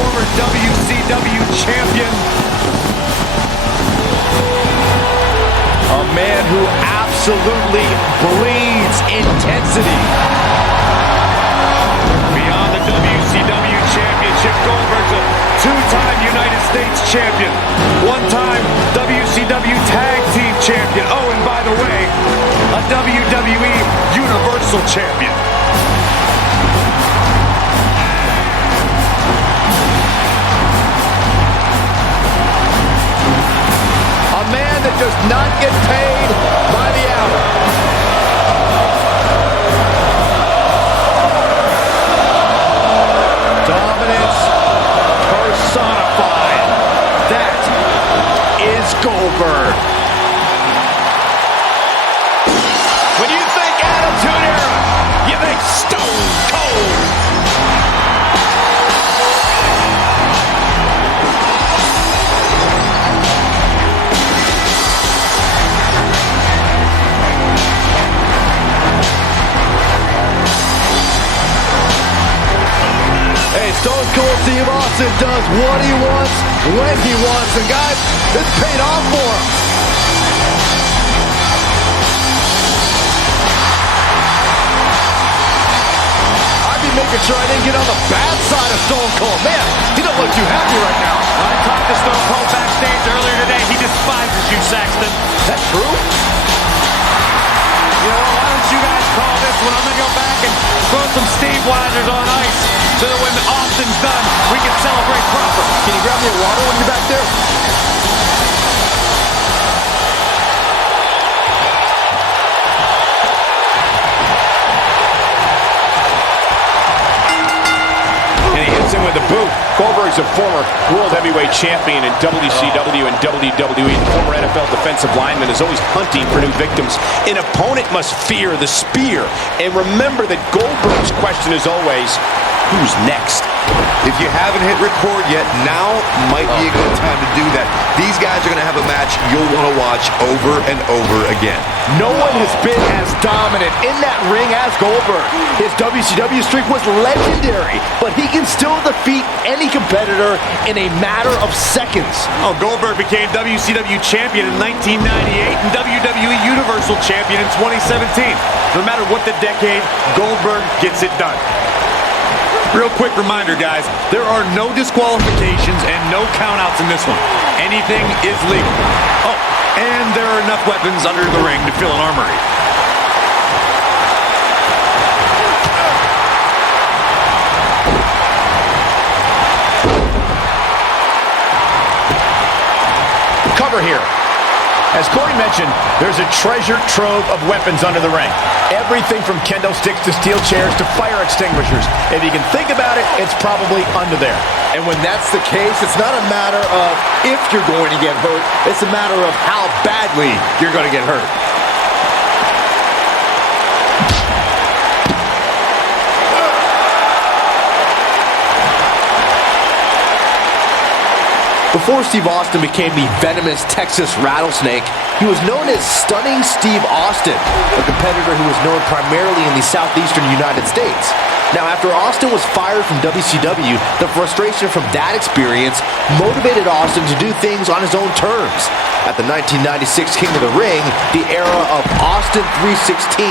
former WCW champion. A man who absolutely bleeds intensity. Beyond the WCW championship, Goldberg's a two-time United States champion, one-time WCW tag team champion. Oh, and by the way, a WWE Universal champion. A man that does not get paid by the hour. Dominance personified. That is Goldberg. When you think Attitude Era, you think Stone Cold. Hey, Stone Cold Steve Austin does what he wants, when he wants, and guys, it's paid off for him. I'd be making sure I didn't get on the bad side of Stone Cold. Man, he don't look too happy right now. I talked to Stone Cold backstage earlier today. He despises you, Saxton. Is that true? You know, why don't you guys call this one? I'm going to go back and throw some Steve Weisers on ice so that when Austin's done, we can celebrate proper. Can you grab me a water when you're back there? And he hits him with a boot. Goldberg's a former World Heavyweight Champion in WCW and WWE, and former NFL defensive lineman is always hunting for new victims. An opponent must fear the spear. And remember that Goldberg's question is always, who's next? If you haven't hit record yet, now might be a good time to do that. These guys are going to have a match you'll want to watch over and over again. No one has been as dominant in that ring as Goldberg. His WCW streak was legendary, but he can still defeat any competitor in a matter of seconds. Oh, Goldberg became WCW champion in 1998 and WWE Universal champion in 2017. No matter what the decade, Goldberg gets it done. Real quick reminder, guys, there are no disqualifications and no countouts in this one. Anything is legal. Oh, and there are enough weapons under the ring to fill an armory. Cover here. As Corey mentioned, there's a treasure trove of weapons under the ring. Everything from kendo sticks to steel chairs to fire extinguishers. If you can think about it, it's probably under there. And when that's the case, it's not a matter of if you're going to get hurt. It's a matter of how badly you're going to get hurt. Before Steve Austin became the venomous Texas rattlesnake, he was known as Stunning Steve Austin, a competitor who was known primarily in the southeastern United States. Now, after Austin was fired from WCW, the frustration from that experience motivated Austin to do things on his own terms. At the 1996 King of the Ring, the era of Austin 316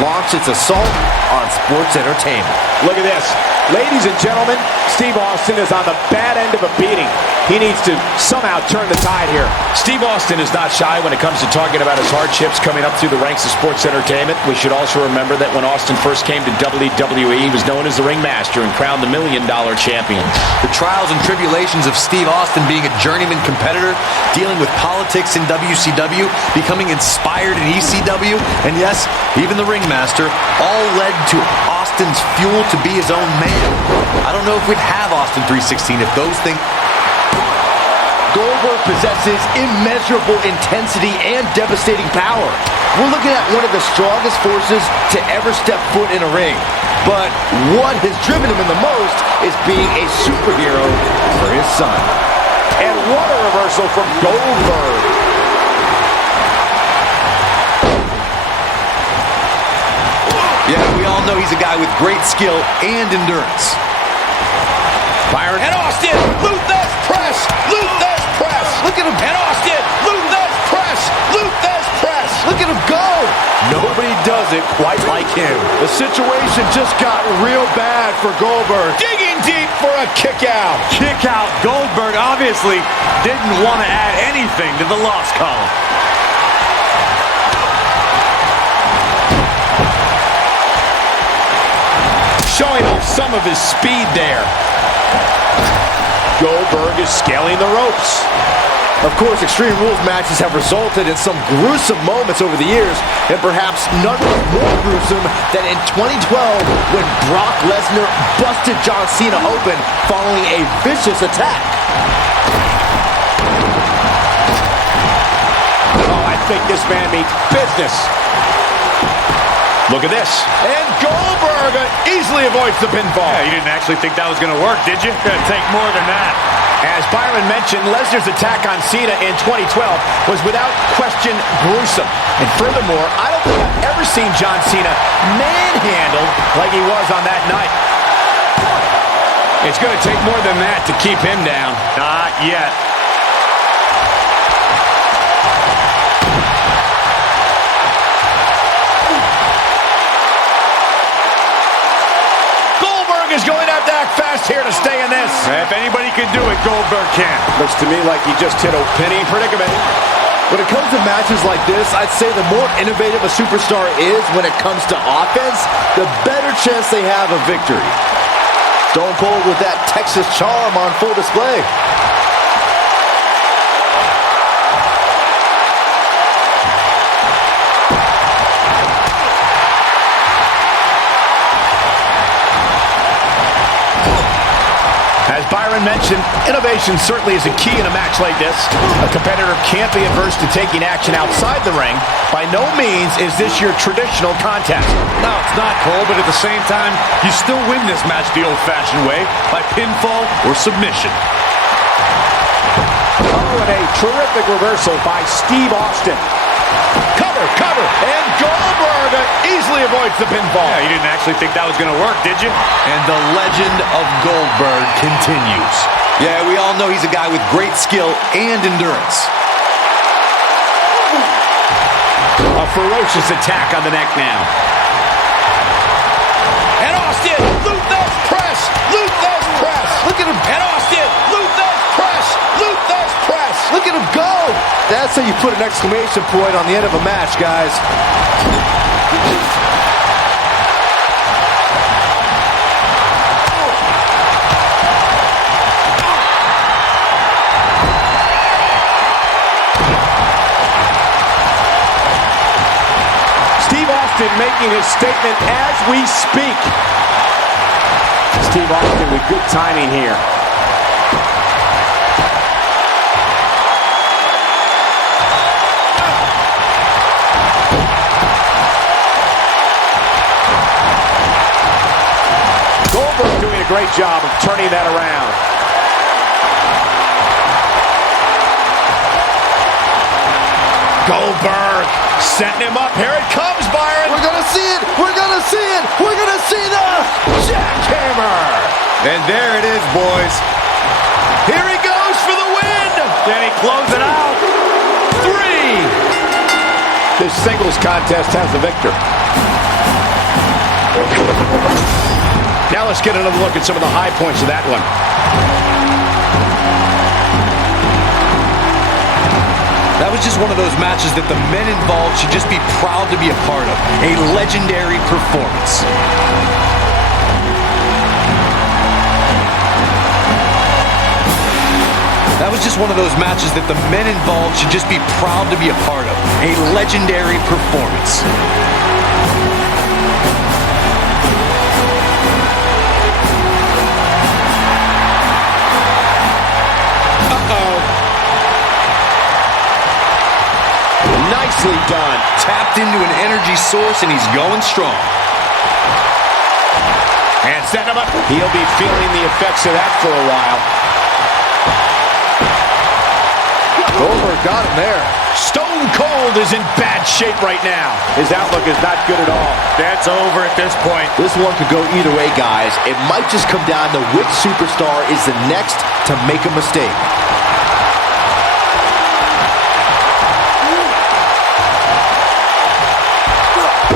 launched its assault on sports entertainment. Look at this. Ladies and gentlemen, Steve Austin is on the bad end of a beating. He needs to somehow turn the tide here. Steve Austin is not shy when it comes to talking about his hardships coming up through the ranks of sports entertainment. We should also remember that when Austin first came to WWE, he was known as the Ringmaster and crowned the $1 Million champion. The trials and tribulations of Steve Austin being a journeyman competitor, dealing with politics in WCW, becoming inspired in ECW, and yes, even the Ringmaster, all led to Austin's fuel to be his own man. I don't know if we'd have Austin 316 if those things... Goldberg possesses immeasurable intensity and devastating power. We're looking at one of the strongest forces to ever step foot in a ring. But what has driven him in the most is being a superhero for his son. And what a reversal from Goldberg. Yeah, we all know he's a guy with great skill and endurance. Byron. And Austin, Luthez press, Luthez press. Look at him. And Austin, Luthez press, Luthez press. Look at him go. Nobody does it quite like him. The situation just got real bad for Goldberg. Digging deep for a kick out. Kick out. Goldberg obviously didn't want to add anything to the loss column. Showing off some of his speed there. Goldberg is scaling the ropes. Of course, Extreme Rules matches have resulted in some gruesome moments over the years, and perhaps none was more gruesome than in 2012 when Brock Lesnar busted John Cena open following a vicious attack. Oh, I think this man means business. Look at this. And Goldberg easily avoids the pinfall. Yeah, you didn't actually think that was going to work, did you? Gonna take more than that. As Byron mentioned, Lesnar's attack on Cena in 2012 was without question gruesome. And furthermore, I don't think I've ever seen John Cena manhandled like he was on that night. It's going to take more than that to keep him down. Not yet. Is going to have to act fast here to stay in this. If anybody can do it, Goldberg can. Looks to me like he just hit a penny predicament. When it comes to matches like this, I'd say the more innovative a superstar is when it comes to offense, the better chance they have of victory. Stone Cold with that Texas charm on full display. As Byron mentioned, innovation certainly is a key in a match like this. A competitor can't be adverse to taking action outside the ring. By no means is this your traditional contest. No, it's not, Cole, but at the same time, you still win this match the old-fashioned way, by pinfall or submission. Oh, and a terrific reversal by Steve Austin. Cover, and Goldberg easily avoids the pinfall. Yeah, you didn't actually think that was going to work, did you? And the legend of Goldberg continues. Yeah, we all know he's a guy with great skill and endurance. A ferocious attack on the neck now. And Austin, Luthez press, Luthez press. Look at him. And Austin, Luthez press, Luthez press. Look at him go. That's how you put an exclamation point on the end of a match, guys. Steve Austin making his statement as we speak. Steve Austin with good timing here. Goldberg doing a great job of turning that around. Goldberg setting him up. Here it comes, Byron. We're going to see it. We're going to see it. We're going to see the jackhammer. And there it is, boys. Here he goes for the win. Can he close it out? 3. This singles contest has the victor. Now let's get another look at some of the high points of that one. That was just one of those matches that the men involved should just be proud to be a part of. A legendary performance. That was just one of those matches that the men involved should just be proud to be a part of. A legendary performance. Nicely done. Tapped into an energy source, and he's going strong. And set him up. He'll be feeling the effects of that for a while. Goldberg got him there. Stone Cold is in bad shape right now. His outlook is not good at all. That's over at this point. This one could go either way, guys. It might just come down to which superstar is the next to make a mistake.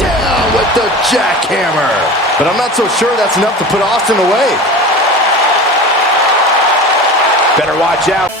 Down with the jackhammer. But I'm not so sure that's enough to put Austin away. Better watch out.